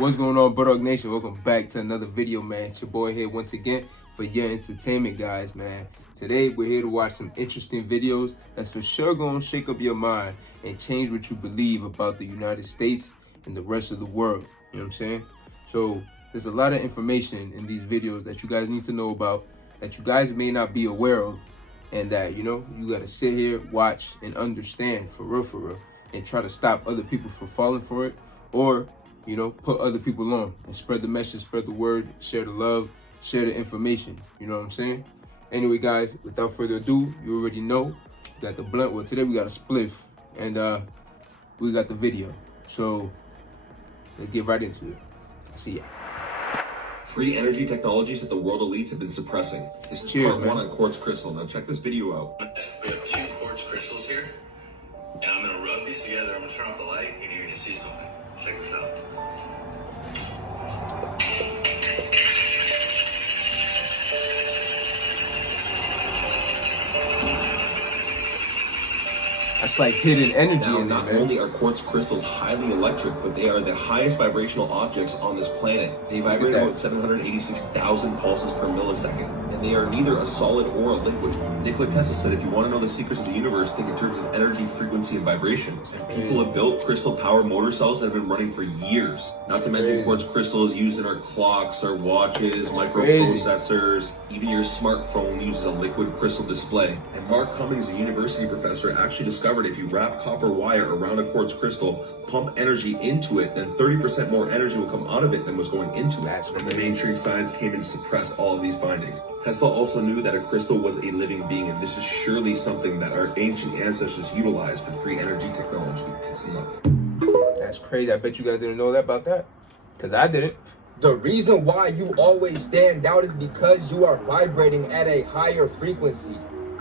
What's going on, Bulldog Nation? Welcome back to another video, man. It's your boy here once again for your entertainment, guys, man. Today, we're here to watch some interesting videos that's for sure going to shake up your mind and change what you believe about the United States and the rest of the world. You know what I'm saying? So, there's a lot of information in these videos that you guys need to know about, that you guys may not be aware of, and that, you know, you got to sit here, watch, and understand for real, and try to stop other people from falling for it, or you know, put other people on and spread the message, spread the word, share the love, share the information. You know what I'm saying? Anyway, guys, without further ado, you already know that the blunt. Well, today we got a spliff and we got the video. So let's get right into it. See ya. Free energy technologies that the world elites have been suppressing. This is part one on quartz crystal. Now check this video out. We have 2 quartz crystals here, and I'm gonna rub these together. I'm gonna turn off the light, and you're gonna see something. Check this out. That's like hidden energy now, in there, not man. only are quartz crystals highly electric, but they are the highest vibrational objects on this planet. They vibrate about 786,000 pulses per millisecond. And they are neither a solid or a liquid. Nikola Tesla said, if you want to know the secrets of the universe, think in terms of energy, frequency, and vibration. And people have built crystal power motor cells that have been running for years. Not to mention quartz crystal is used in our clocks, our watches, microprocessors. Even your smartphone uses a liquid crystal display. And Mark Cummings, a university professor, actually discovered if you wrap copper wire around a quartz crystal, pump energy into it, then 30% more energy will come out of it than was going into it. And the mainstream science came and suppressed all of these findings. Tesla also knew that a crystal was a living being, and this is surely something that our ancient ancestors utilized for free energy technology. Peace and love. That's crazy. I bet you guys didn't know that about that, because I didn't. The reason why you always stand out is because you are vibrating at a higher frequency.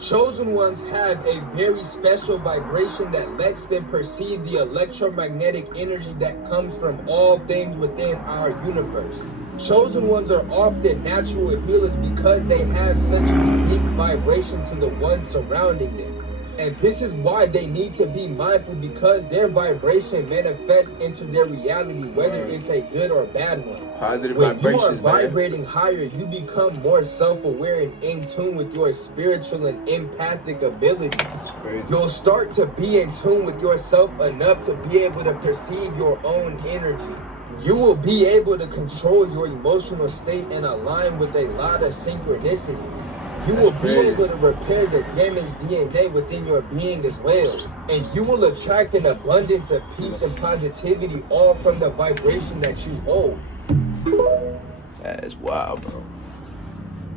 Chosen ones have a very special vibration that lets them perceive the electromagnetic energy that comes from all things within our universe. Chosen ones are often natural healers because they have such a unique vibration to the ones surrounding them. And this is why they need to be mindful, because their vibration manifests into their reality, whether it's a good or bad one. Positive when you are vibrations, vibrating higher, you become more self-aware and in tune with your spiritual and empathic abilities. You'll start to be in tune with yourself enough to be able to perceive your own energy. You will be able to control your emotional state and align with a lot of synchronicities. You will be able to repair the damaged DNA within your being as well. And you will attract an abundance of peace and positivity, all from the vibration that you hold. That is wild, bro.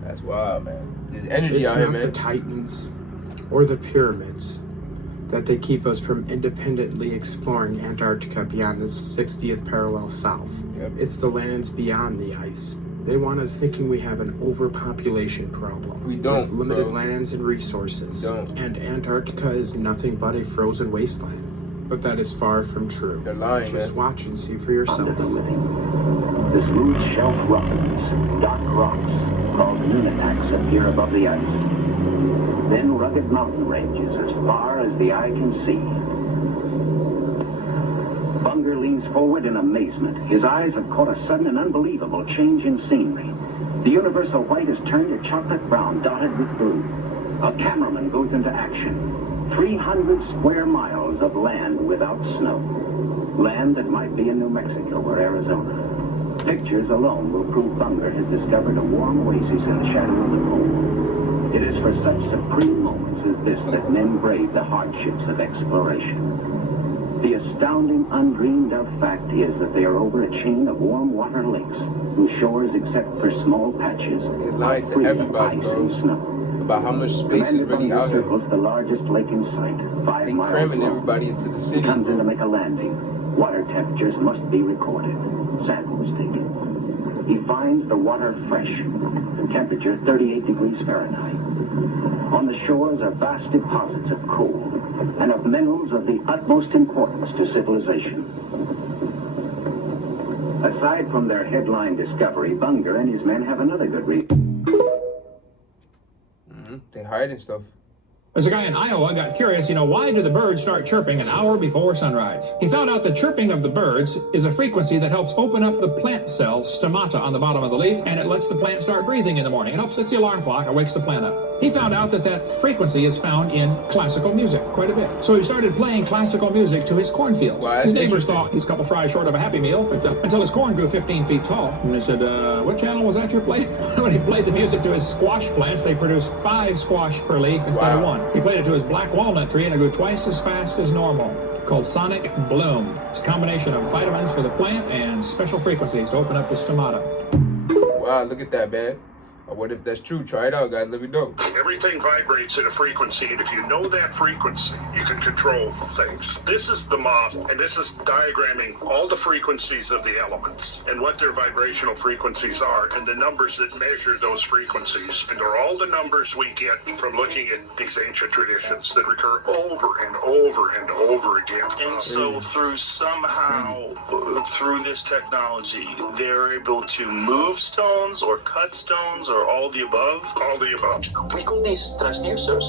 That's wild, man. There's energy out here, man. It's not the Titans or the pyramids that they keep us from independently exploring Antarctica beyond the 60th parallel south. It's the lands beyond the ice. They want us thinking we have an overpopulation problem. We don't, with limited lands and resources. And Antarctica is nothing but a frozen wasteland. But that is far from true. They're lying, Just watch and see for yourself. Under the living, the smooth shelf roughness, dark rocks called nunataks appear above the ice. Then rugged mountain ranges as far as the eye can see. Bunger leans forward in amazement. His eyes have caught a sudden and unbelievable change in scenery. The universal white has turned to chocolate brown, dotted with blue. A cameraman goes into action. 300 square miles of land without snow. Land that might be in New Mexico or Arizona. Pictures alone will prove Bunger has discovered a warm oasis in the shadow of the pole. It is for such supreme moments as this that men brave the hardships of exploration. The astounding, undreamed of fact is that they are over a chain of warm water lakes, whose shores, except for small patches, are free of ice and snow. About how much space is really out here. The largest lake in sight, 5 They miles cramming long. everybody into the city. He comes in to make a landing. Water temperatures must be recorded. Sample is taken. He finds the water fresh. The temperature 38 degrees Fahrenheit. On the shores are vast deposits of coal and of minerals of the utmost importance to civilization. Aside from their headline discovery, Bunger and his men have another good reason. They hiding stuff. There's a guy in Iowa got curious, why do the birds start chirping an hour before sunrise? He found out the chirping of the birds is a frequency that helps open up the plant cell stomata on the bottom of the leaf, and it lets the plant start breathing in the morning. It helps it's the alarm clock. It wakes the plant up. He found out that frequency is found in classical music quite a bit. So he started playing classical music to his cornfields. Wow, his neighbors thought he's a couple fries short of a Happy Meal, but until his corn grew 15 feet tall. And they said, what channel was that you're playing? When he played the music to his squash plants, they produced 5 squash per leaf instead of 1. He played it to his black walnut tree and it grew twice as fast as normal. Called Sonic Bloom. It's a combination of vitamins for the plant and special frequencies to open up the stomata. Wow, look at that, man. What if that's true? Try it out, guys. Let me know. Everything vibrates at a frequency, and if you know that frequency, you can control things. This is the model, and this is diagramming all the frequencies of the elements and what their vibrational frequencies are, and the numbers that measure those frequencies. And they're all the numbers we get from looking at these ancient traditions that recur over and over and over again. And so through this technology, they're able to move stones or cut stones or all the above? All the above. We call these transducers,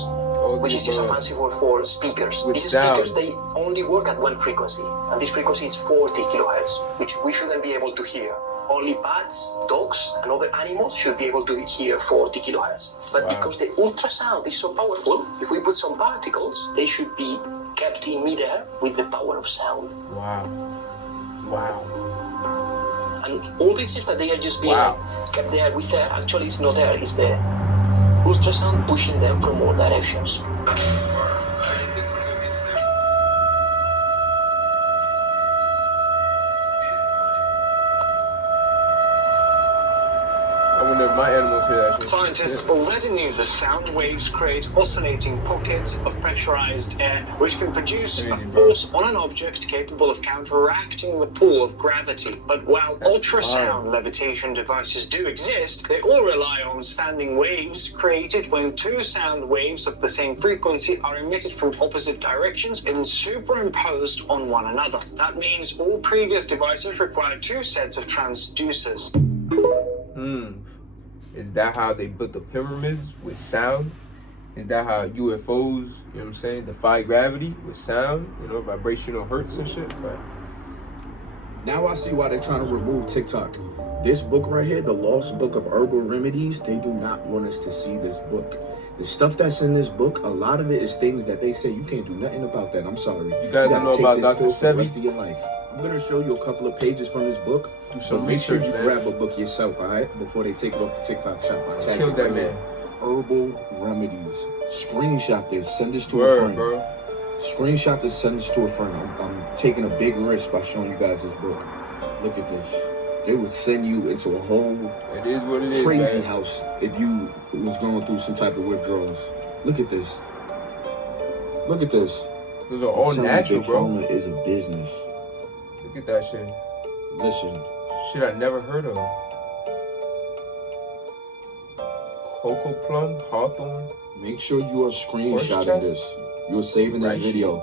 which is just a fancy word for speakers. These sound. speakers, they only work at one frequency, and this frequency is 40 kilohertz, which we shouldn't be able to hear. Only bats, dogs, and other animals should be able to hear 40 kilohertz. But because the ultrasound is so powerful, if we put some particles, they should be kept in midair with the power of sound. Wow. Wow. And all this stuff that they are just being kept there with air, actually it's not air, it's the ultrasound pushing them from all directions. I wonder if my animals hear that shit. Scientists already knew that sound waves create oscillating pockets of pressurized air, which can produce a force on an object capable of counteracting the pull of gravity. But while ultrasound levitation devices do exist, they all rely on standing waves created when 2 sound waves of the same frequency are emitted from opposite directions and superimposed on one another. That means all previous devices require 2 sets of transducers. Is that how they built the pyramids, with sound? Is that how UFOs, you know what I'm saying, defy gravity with sound, vibrational hertz and shit? But now I see why they're trying to remove TikTok. This book right here, The Lost Book of Herbal Remedies, they do not want us to see this book. The stuff that's in this book, a lot of it is things that they say you can't do nothing about that. I'm sorry. You guys don't know about Dr. For the rest Sebi? of your life. I'm gonna show you a couple of pages from this book. Do some make sure research, you man. grab a book yourself, all right? Before they take it off the TikTok shop. I tagged Killed it that right man. here. Herbal Remedies. Screenshot this. Send this to a Word, friend. bro. Screenshot this. Send this to a friend. I'm taking a big risk by showing you guys this book. Look at this. They would send you into a whole It is what it is, crazy man. house if you was going through some type of withdrawals. Look at this. Look at this. Those are all natural, Big bro. Pharma is a business. Look at that shit. Listen. Shit I never heard of. Cocoa plum, hawthorn, Make sure you are screenshotting chest? this. You're saving this Right. video.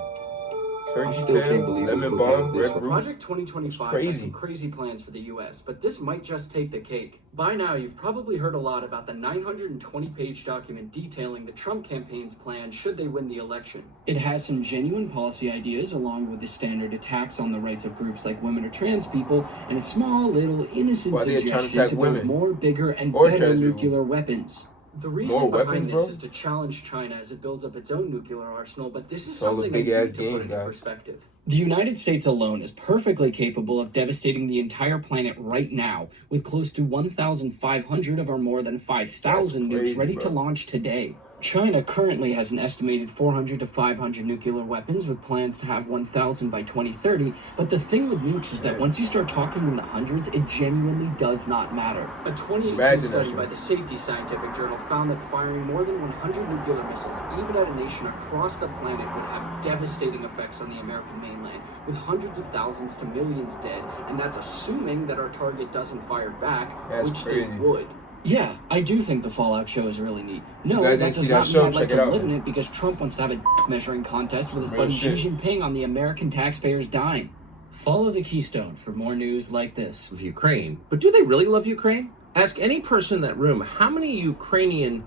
turkey still can't tail, believe this lemon book has balm, this red root. Project 2025 has Crazy. some crazy plans for the US, but this might just take the cake. By now, you've probably heard a lot about the 920-page document detailing the Trump campaign's plan should they win the election. It has some genuine policy ideas along with the standard attacks on the rights of groups like women or trans people, and a small little innocent Why they trying to suggestion attack to build women? more, bigger, and Or better trans people? nuclear weapons. The More reason behind weapons, this bro? is to challenge China as it builds up its own nuclear arsenal, but this is It's all a something I big-ass need to game, put into guys. perspective. The United States alone is perfectly capable of devastating the entire planet right now, with close to 1,500 of our more than 5,000 That's crazy, nukes ready bro. to launch today. China currently has an estimated 400 to 500 nuclear weapons, with plans to have 1,000 by 2030, but the thing with nukes is that once you start talking in the hundreds, it genuinely does not matter. A 2018 Imagine that study shit. by the Safety Scientific Journal found that firing more than 100 nuclear missiles, even at a nation across the planet, would have devastating effects on the American mainland, with hundreds of thousands to millions dead, and that's assuming that our target doesn't fire back, That's which crazy. they would. Yeah, I do think the Fallout show is really neat. No, you guys that didn't does see not that mean show, I'd like check it to out. live in it because Trump wants to have a measuring contest with his Real buddy shit. Xi Jinping on the American taxpayers' dime. Follow the Keystone for more news like this. Of Ukraine. But do they really love Ukraine? Ask any person in that room how many Ukrainian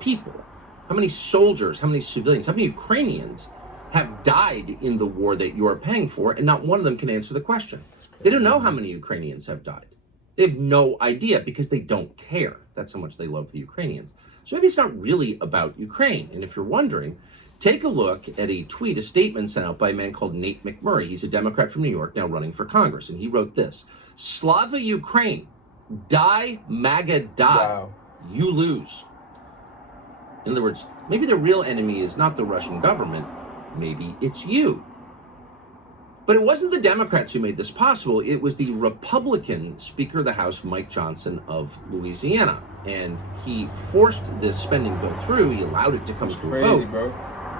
people How many soldiers, how many civilians, how many Ukrainians have died in the war that you are paying for, and not one of them can answer the question. They don't know how many Ukrainians have died. They have no idea because they don't care. That's how much they love the Ukrainians. So maybe it's not really about Ukraine. And if you're wondering, take a look at a tweet, a statement sent out by a man called Nate McMurray. He's a Democrat from New York, now running for Congress. And he wrote this: Slava Ukraine, die, MAGA, die. Wow. You lose. In other words, maybe the real enemy is not the Russian government. Maybe it's you. But it wasn't the Democrats who made this possible. It was the Republican Speaker of the House, Mike Johnson of Louisiana. And he forced this spending bill through. He allowed it to come to a vote, bro.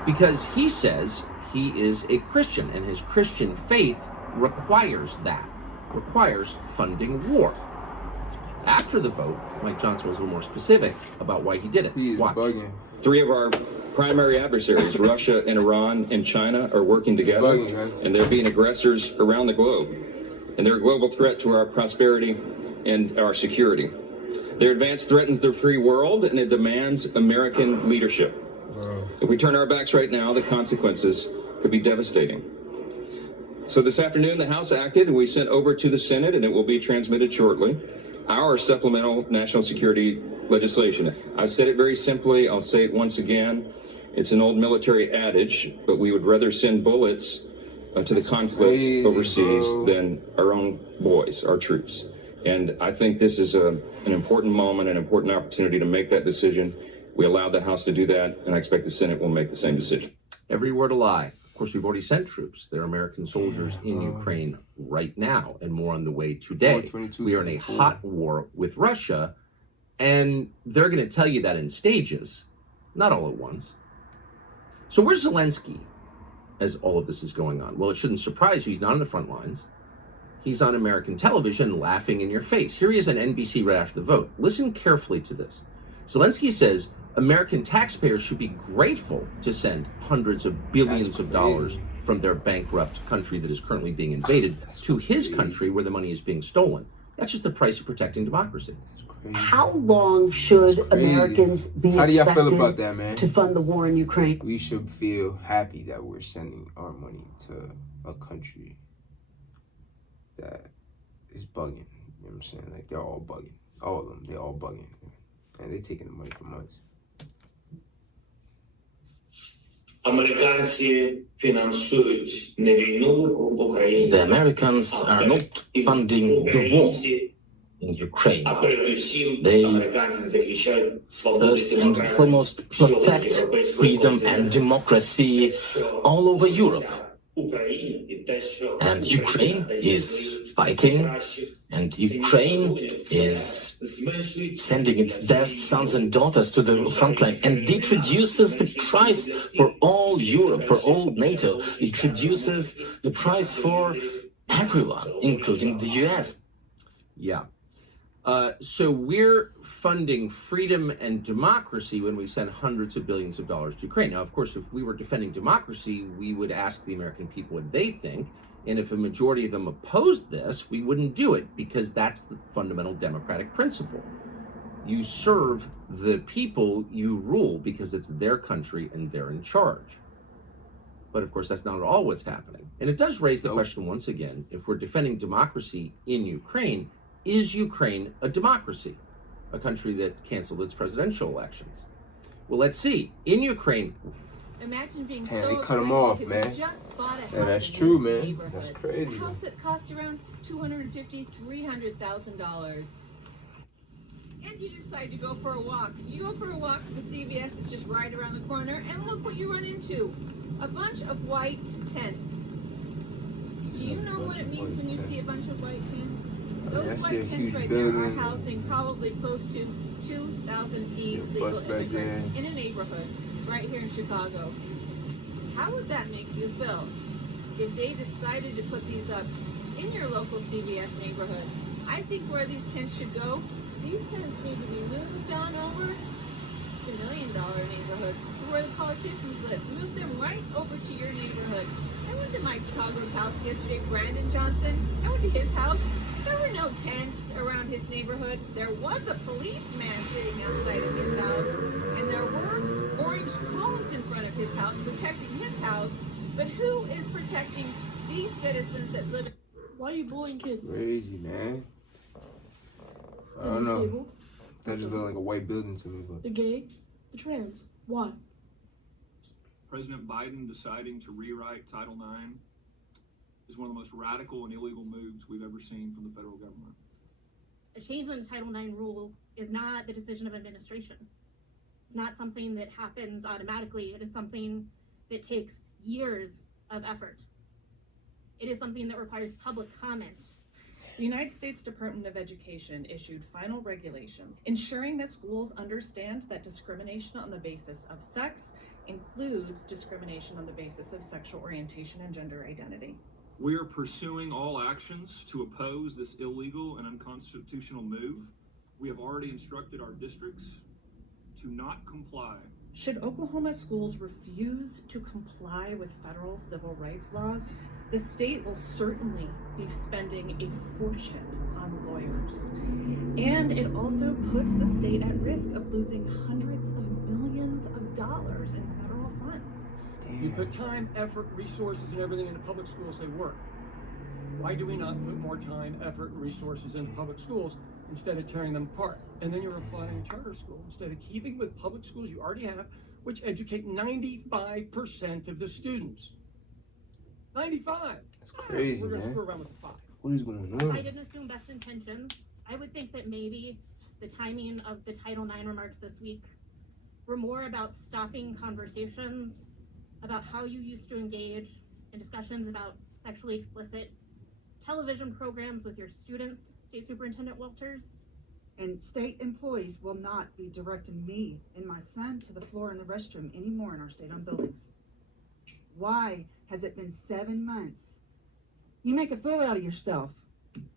Because he says he is a Christian, and his Christian faith requires that, requires funding war. After the vote, Mike Johnson was a little more specific about why he did it. He is Watch. bugging. Three of our primary adversaries, Russia and Iran and China, are working together, and they're being aggressors around the globe. And they're a global threat to our prosperity and our security. Their advance threatens the free world, and it demands American leadership. If we turn our backs right now, the consequences could be devastating. So this afternoon, the House acted, and we sent over to the Senate, and it will be transmitted shortly, our supplemental national security legislation. I've said it very simply. I'll say it once again. It's an old military adage, but we would rather send bullets to the conflict overseas than our own boys, our troops. And I think this is an important moment, an important opportunity to make that decision. We allowed the House to do that, and I expect the Senate will make the same decision. Every word a lie. Of course, we've already sent troops. There are American soldiers in Ukraine right now, and more on the way today. We are in a hot war with Russia, and they're going to tell you that in stages, not all at once. So where's Zelensky as all of this is going on? Well, it shouldn't surprise you. He's not on the front lines. He's on American television laughing in your face. Here he is on NBC right after the vote. Listen carefully to this. Zelensky says American taxpayers should be grateful to send hundreds of billions of dollars from their bankrupt country that is currently being invaded to his country where the money is being stolen. That's just the price of protecting democracy. How long should Americans be How do y'all feel expected about that, man? to fund the war in Ukraine? We should feel happy that we're sending our money to a country that is bugging. You know what I'm saying? Like, they're all bugging. All of them, they're all bugging. And they're taking the money from us. The Americans are not funding the war in Ukraine. They first and foremost protect freedom and democracy all over Europe. And Ukraine is fighting, and Ukraine is sending its best sons and daughters to the front line, and it reduces the price for all Europe, for all NATO. It reduces the price for everyone, including the US. Yeah. So we're funding freedom and democracy when we send hundreds of billions of dollars to Ukraine. Now, of course, if we were defending democracy, we would ask the American people what they think. And if a majority of them opposed this, we wouldn't do it because that's the fundamental democratic principle. You serve the people you rule because it's their country and they're in charge. But of course, that's not at all what's happening. And it does raise the question once again, if we're defending democracy in Ukraine, is Ukraine a democracy, a country that canceled its presidential elections? Well, let's see. In Ukraine, imagine being Man, so they cut him excited off, because man. we just bought a house Yeah, that's in true, this man. neighborhood. That's crazy. A house that cost around $250,000-$300,000. And you decide to go for a walk. You go for a walk, the CVS is just right around the corner, and look what you run into. A bunch of white tents. Do you know what it means when you see a bunch of white tents? Those white tents right there are housing probably close to 2,000 illegal immigrants in a neighborhood right here in Chicago. How would that make you feel if they decided to put these up in your local CVS neighborhood? I think where these tents should go, these tents need to be moved on over to $1 million neighborhoods where the politicians live. Move them right over to your neighborhood. I went to Mike Chicago's house yesterday, Brandon Johnson. I went to his house. There were no tents around his neighborhood. There was a policeman sitting outside of his house, and there were orange cones in front of his house, protecting his house, but who is protecting these citizens that live in... Why are you bullying kids? Crazy, man. I don't know. That just looked like a white building to me. But the gay, the trans. Why? President Biden deciding to rewrite Title IX is one of the most radical and illegal moves we've ever seen from the federal government. A change in the Title IX rule is not the decision of administration. It's not something that happens automatically. It is something that takes years of effort. It is something that requires public comment. The United States Department of Education issued final regulations ensuring that schools understand that discrimination on the basis of sex includes discrimination on the basis of sexual orientation and gender identity. We are pursuing all actions to oppose this illegal and unconstitutional move. We have already instructed our districts to not comply. Should Oklahoma schools refuse to comply with federal civil rights laws, the state will certainly be spending a fortune on lawyers. And it also puts the state at risk of losing hundreds of millions of dollars in federal funds. You put time, effort, resources, and everything into public schools, they work. Why do we not put more time, effort, and resources into public schools instead of tearing them apart? And then you're applying a charter school instead of keeping with public schools you already have, which educate 95% of the students. 95. That's crazy, We're man. gonna screw around with the 5. What is going on? If I didn't assume best intentions, I would think that maybe the timing of the Title IX remarks this week were more about stopping conversations about how you used to engage in discussions about sexually explicit television programs with your students, State Superintendent Walters. And state employees will not be directing me and my son to the floor in the restroom anymore in our state-owned buildings. Why has it been 7 months? You make a fool out of yourself.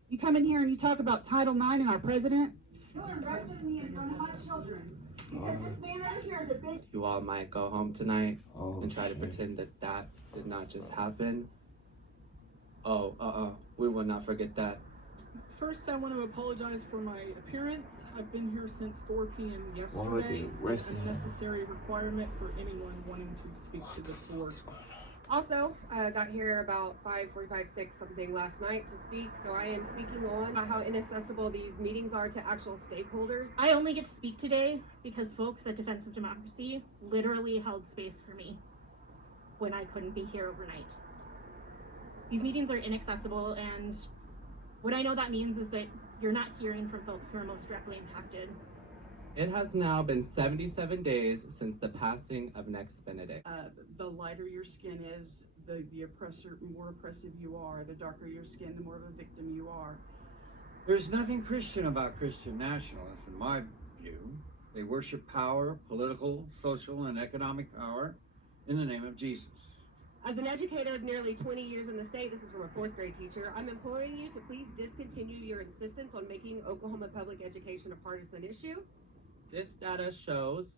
You come in here and you talk about Title IX and our president. You're arresting me in front of my children. Because this man over here is a big... You all might go home tonight and try to pretend that that did not just happen. We will not forget that. First, I want to apologize for my appearance. I've been here since 4 p.m. yesterday. It's a necessary requirement for anyone wanting to speak to this board. Also, I got here about 5:45, 6 something last night to speak, so I am speaking on how inaccessible these meetings are to actual stakeholders. I only get to speak today because folks at Defense of Democracy literally held space for me when I couldn't be here overnight. These meetings are inaccessible, and what I know that means is that you're not hearing from folks who are most directly impacted. It has now been 77 days since the passing of Next Benedict. The lighter your skin is, the more oppressive you are. The darker your skin, the more of a victim you are. There's nothing Christian about Christian nationalists, in my view. They worship power, political, social, and economic power in the name of Jesus. As an educator of nearly 20 years in the state, this is from a 4th grade teacher, I'm imploring you to please discontinue your insistence on making Oklahoma public education a partisan issue. This data shows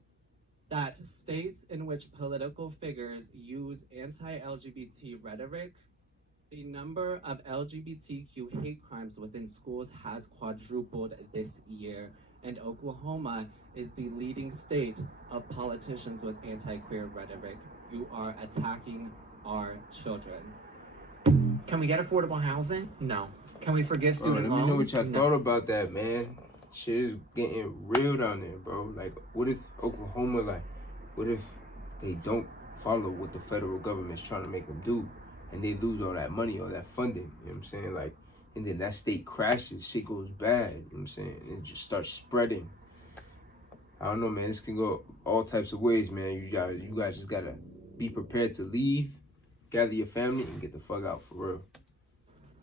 that states in which political figures use anti-LGBT rhetoric, the number of LGBTQ hate crimes within schools has quadrupled this year, and Oklahoma is the leading state of politicians with anti-queer rhetoric. You are attacking our children. Can we get affordable housing? No. Can we forgive student loans? Let me know what y'all No. thought about that, man. Shit is getting real down there, bro. Like, what if Oklahoma, what if they don't follow what the federal government's trying to make them do, and they lose all that money, all that funding, you know what I'm saying? And then that state crashes, shit goes bad, you know what I'm saying? And it just starts spreading. I don't know, man. This can go all types of ways, man. You guys just gotta be prepared to leave, gather your family, and get the fuck out for real.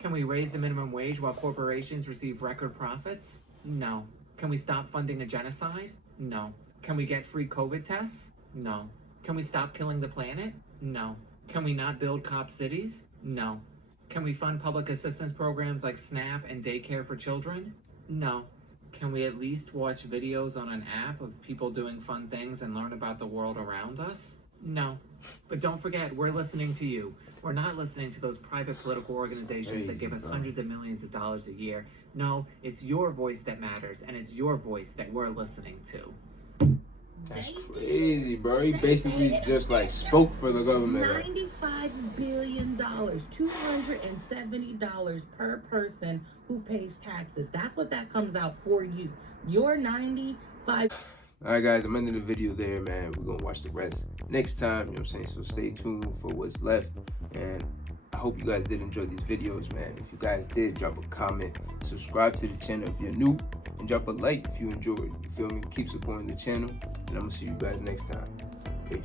Can we raise the minimum wage while corporations receive record profits? No. Can we stop funding a genocide? No. Can we get free COVID tests? No. Can we stop killing the planet? No. Can we not build cop cities? No. Can we fund public assistance programs like SNAP and daycare for children? No. Can we at least watch videos on an app of people doing fun things and learn about the world around us? No. But don't forget, we're listening to you. We're not listening to those private political organizations that give us hundreds of millions of dollars a year. No, it's your voice that matters, and it's your voice that we're listening to. That's crazy, bro. He basically just like spoke for the government. $95 billion, $270 per person who pays taxes. That's what that comes out for you. Your 95. All right, guys, I'm ending the video there, man. We're gonna watch the rest next time. You know what I'm saying? So stay tuned for what's left. And I hope you guys did enjoy these videos, man. If you guys did, drop a comment, subscribe to the channel if you're new, and drop a like if you enjoyed. You feel me? Keep supporting the channel, and I'm gonna see you guys next time. Peace.